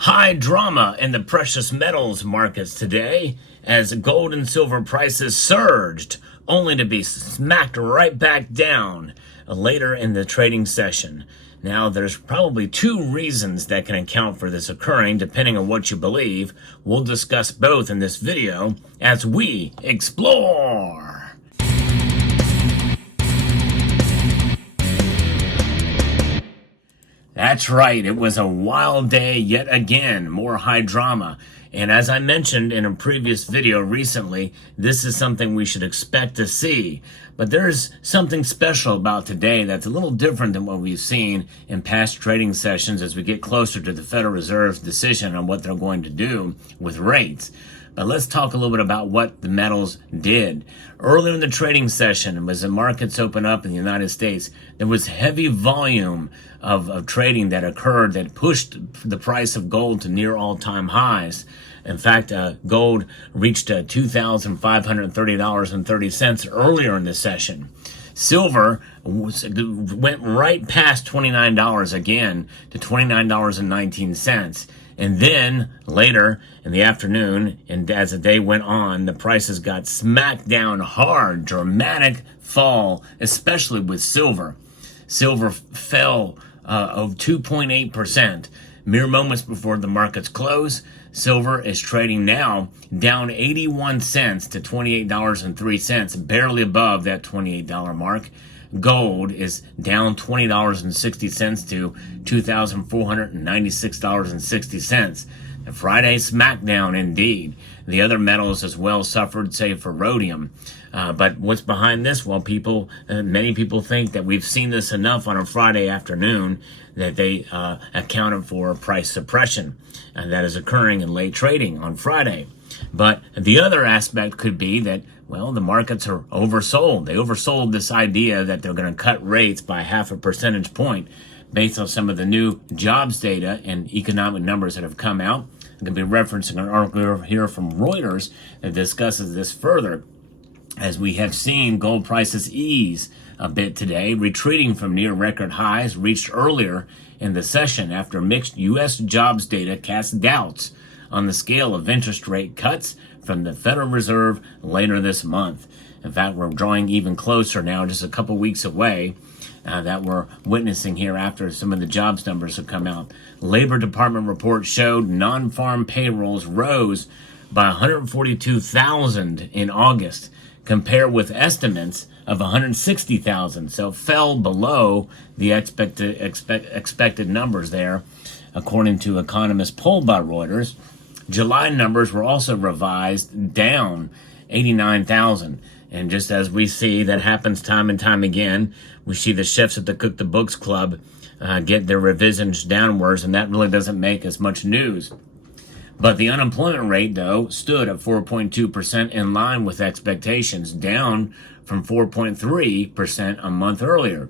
High drama in the precious metals markets today as gold and silver prices surged, only to be smacked right back down later in the trading session. Now, there's probably two reasons that can account for this occurring, depending on what you believe. We'll discuss both in this video as we explore. That's right, it was a wild day yet again, more high drama. And as I mentioned in a previous video recently, this is something we should expect to see. But there's something special about today that's a little different than what we've seen in past trading sessions as we get closer to the Federal Reserve's decision on what they're going to do with rates. But let's talk a little bit about what the metals did. Earlier in the trading session, as the markets open up in the United States, there was heavy volume of trading that occurred that pushed the price of gold to near all-time highs. In fact, gold reached $2,530.30 earlier in the session. Silver went right past $29 again to $29.19. And then later in the afternoon, and as the day went on, the prices got smacked down hard, dramatic fall, especially with silver. Silver fell of 2.8%. Mere moments before the markets close, silver is trading now down 81 cents to $28.03, barely above that $28 mark. Gold is down $20.60 to $2,496.60. A Friday smackdown indeed. The other metals as well suffered, save for rhodium. But what's behind this? Well, many people think that we've seen this enough on a Friday afternoon that they accounted for price suppression that is occurring in late trading on Friday. But the other aspect could be that, well, the markets are oversold. They oversold this idea that they're going to cut rates by 0.5 percentage point based on some of the new jobs data and economic numbers that have come out. I'm going to be referencing an article here from Reuters that discusses this further, as we have seen gold prices ease a bit today, retreating from near record highs reached earlier in the session after mixed U.S. jobs data cast doubts on the scale of interest rate cuts from the Federal Reserve later this month. In fact, we're drawing even closer now, just a couple weeks away, that we're witnessing here after some of the jobs numbers have come out. Labor Department report showed non-farm payrolls rose by 142,000 in August, compared with estimates of 160,000. So it fell below the expected numbers there, according to economists polled by Reuters. July numbers were also revised down 89,000. And just as we see that happens time and time again, we see the chefs at the Cook the Books Club get their revisions downwards, and that really doesn't make as much news. But the unemployment rate, though, stood at 4.2% in line with expectations, down from 4.3% a month earlier.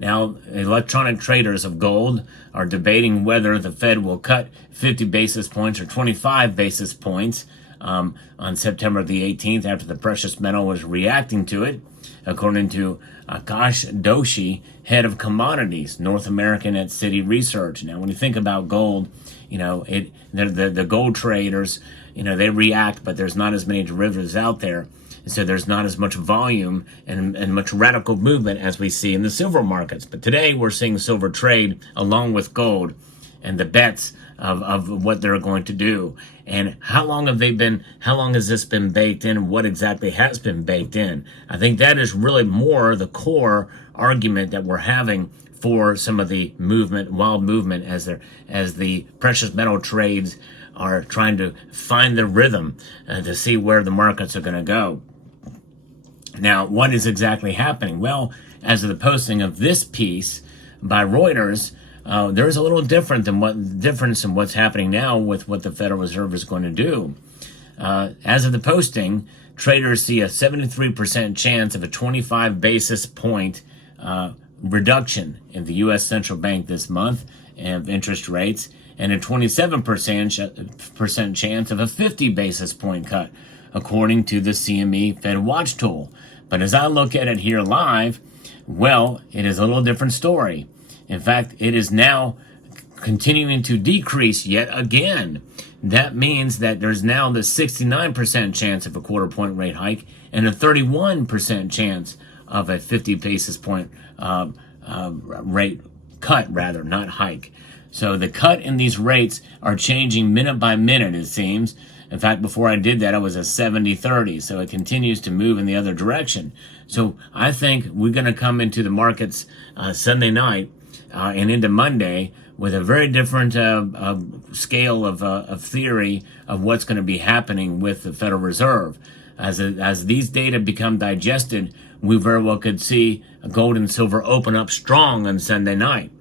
Now, electronic traders of gold are debating whether the Fed will cut 50 basis points or 25 basis points on September the 18th after the precious metal was reacting to it, according to Akash Doshi, head of commodities, North American at Citi Research. Now, when you think about gold, the gold traders, they react, but there's not as many derivatives out there. So there's not as much volume and much radical movement as we see in the silver markets. But today we're seeing silver trade along with gold and the bets of what they're going to do. And how long has this been baked in? What exactly has been baked in? I think that is really more the core argument that we're having for some of the wild movement as the precious metal trades are trying to find the rhythm to see where the markets are going to go. Now, what is exactly happening? Well, as of the posting of this piece by Reuters, there's a little difference in what's happening now with what the Federal Reserve is going to do. As of the posting, traders see a 73% chance of a 25 basis point reduction in the U.S. Central Bank this month of interest rates, and a 27% chance of a 50 basis point cut, according to the CME Fed Watch tool. But as I look at it here live, well, it is a little different story. In fact, it is now continuing to decrease yet again. That means that there's now the 69% chance of a quarter point rate hike and a 31% chance of a 50 basis point rate cut, rather, not hike. So the cut in these rates are changing minute by minute, it seems. In fact, before I did that, I was a 70-30, so it continues to move in the other direction. So I think we're going to come into the markets Sunday night and into Monday with a very different scale of theory of what's going to be happening with the Federal Reserve. As these data become digested, we very well could see gold and silver open up strong on Sunday night.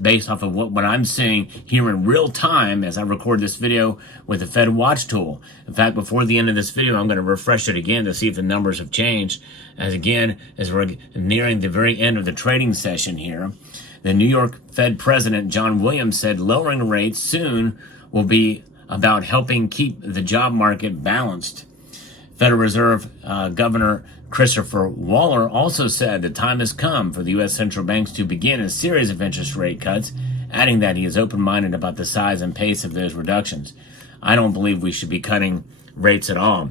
Based off of what I'm seeing here in real time as I record this video with the Fed Watch tool. In fact, before the end of this video, I'm going to refresh it again to see if the numbers have changed. As we're nearing the very end of the trading session here, the New York Fed President John Williams said lowering rates soon will be about helping keep the job market balanced. Federal Reserve Governor Christopher Waller also said the time has come for the U.S. central banks to begin a series of interest rate cuts, adding that he is open-minded about the size and pace of those reductions. I don't believe we should be cutting rates at all.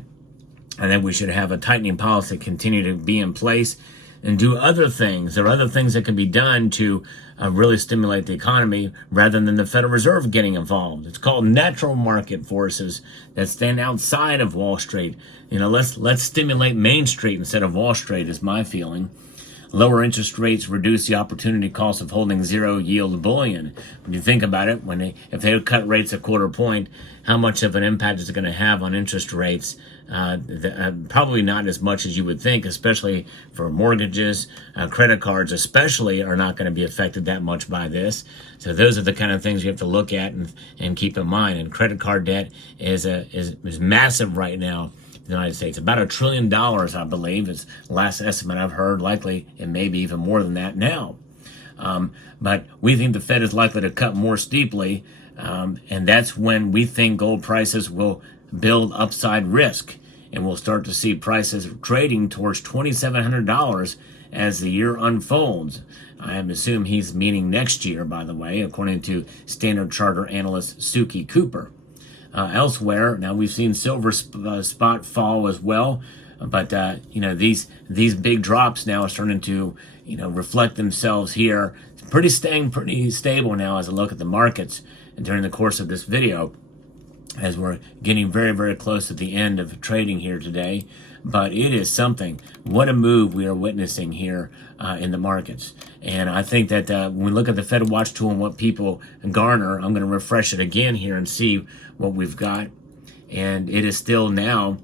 I think we should have a tightening policy continue to be in place and do other things. There are other things that can be done to really stimulate the economy rather than the Federal Reserve getting involved. It's called natural market forces that stand outside of Wall Street. Let's stimulate Main Street instead of Wall Street is my feeling. Lower interest rates reduce the opportunity cost of holding zero yield bullion. When you think about it, if they cut rates a quarter point, how much of an impact is it going to have on interest rates? Probably not as much as you would think, especially for mortgages. Credit cards especially are not going to be affected that much by this. So those are the kind of things you have to look at and keep in mind. And credit card debt is massive right now in the United States. About $1 trillion, I believe, is the last estimate I've heard. Likely it may be even more than that now. But we think the Fed is likely to cut more steeply, and that's when we think gold prices will build upside risk, and we'll start to see prices trading towards $2,700 as the year unfolds. I assume he's meaning next year, by the way, according to Standard Charter analyst Suki Cooper. Elsewhere, now we've seen silver spot fall as well, but these big drops now are starting to reflect themselves here. It's staying pretty stable now as I look at the markets and during the course of this video, as we're getting very, very close to the end of trading here today. But it is something. What a move we are witnessing here in the markets. And I think that when we look at the Fed Watch tool and what people garner, I'm going to refresh it again here and see what we've got. And it is still now,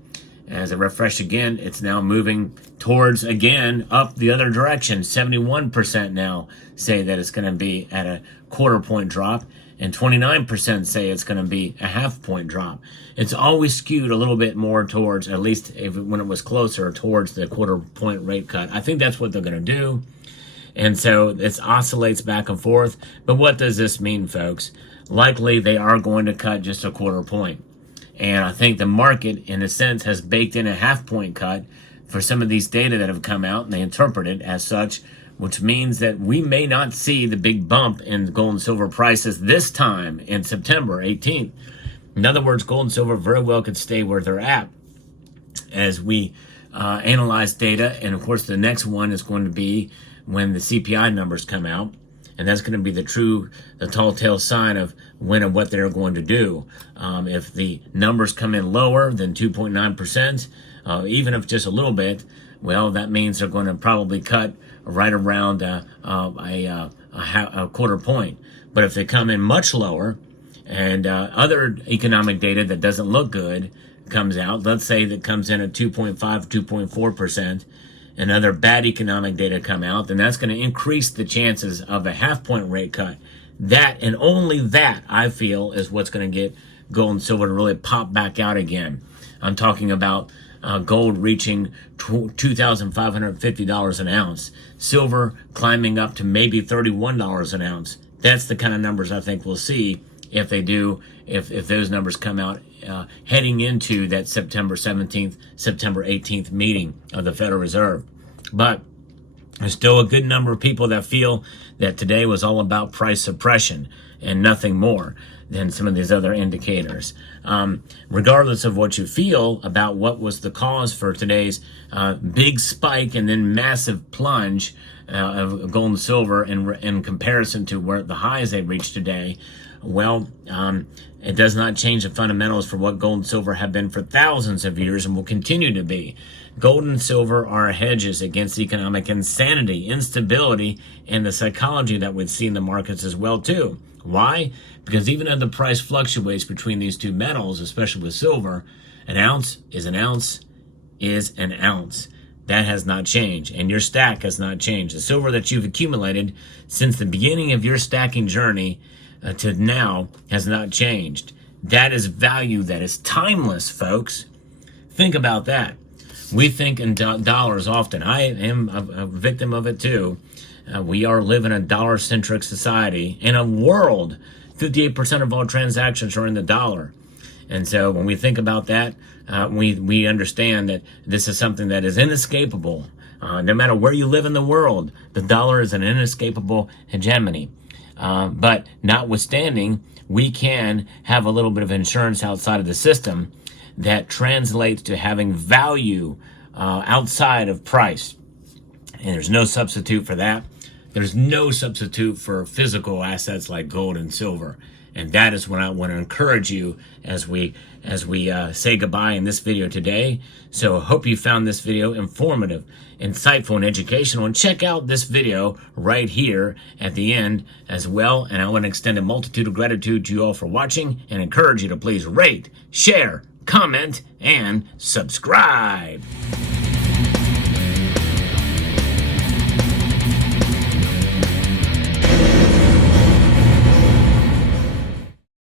as I refresh again, it's now moving towards, again, up the other direction. 71% now say that it's going to be at a quarter point drop, and 29% say it's going to be a half point drop. It's always skewed a little bit more towards, at least when it was closer, towards the quarter point rate cut. I think that's what they're going to do. And so it oscillates back and forth. But what does this mean, folks? Likely they are going to cut just a quarter point. And I think the market, in a sense, has baked in a half point cut for some of these data that have come out, and they interpret it as such, which means that we may not see the big bump in gold and silver prices this time in September 18th. In other words, gold and silver very well could stay where they're at as we analyze data. And of course, the next one is going to be when the CPI numbers come out. And that's going to be the tall tale sign of when and what they're going to do. If the numbers come in lower than 2.9%, even if just a little bit, well, that means they're going to probably cut right around a quarter point. But if they come in much lower and other economic data that doesn't look good comes out, let's say that comes in at 2.5, 2.4%, and other bad economic data come out, then that's going to increase the chances of a half point rate cut. That and only that, I feel, is what's going to get gold and silver to really pop back out again. I'm talking about gold reaching $2,550 an ounce, silver climbing up to maybe $31 an ounce. That's the kind of numbers I think we'll see if they do, if those numbers come out heading into that September 17th, September 18th meeting of the Federal Reserve. But There's still a good number of people that feel that today was all about price suppression and nothing more than some of these other indicators. Regardless of what you feel about what was the cause for today's big spike and then massive plunge of gold and silver in comparison to where the highs they reached today, well, it does not change the fundamentals for what gold and silver have been for thousands of years and will continue to be. Gold and silver are hedges against economic insanity, instability, and the psychology that we'd see in the markets as well too. Why? Because even though the price fluctuates between these two metals, especially with silver, an ounce is an ounce is an ounce. That has not changed, and your stack has not changed. The silver that you've accumulated since the beginning of your stacking journey to now has not changed. That is value that is timeless, folks. Think about that. We think in dollars often. I am a victim of it too. We are living a dollar-centric society in a world. 58% of all transactions are in the dollar. And so when we think about that, we understand that this is something that is inescapable. No matter where you live in the world, the dollar is an inescapable hegemony. But notwithstanding, we can have a little bit of insurance outside of the system that translates to having value outside of price. And there's no substitute for that. There's no substitute for physical assets like gold and silver. And that is what I want to encourage you as we say goodbye in this video today. So I hope you found this video informative, insightful, and educational. And check out this video right here at the end as well. And I want to extend a multitude of gratitude to you all for watching and encourage you to please rate, share, comment, and subscribe.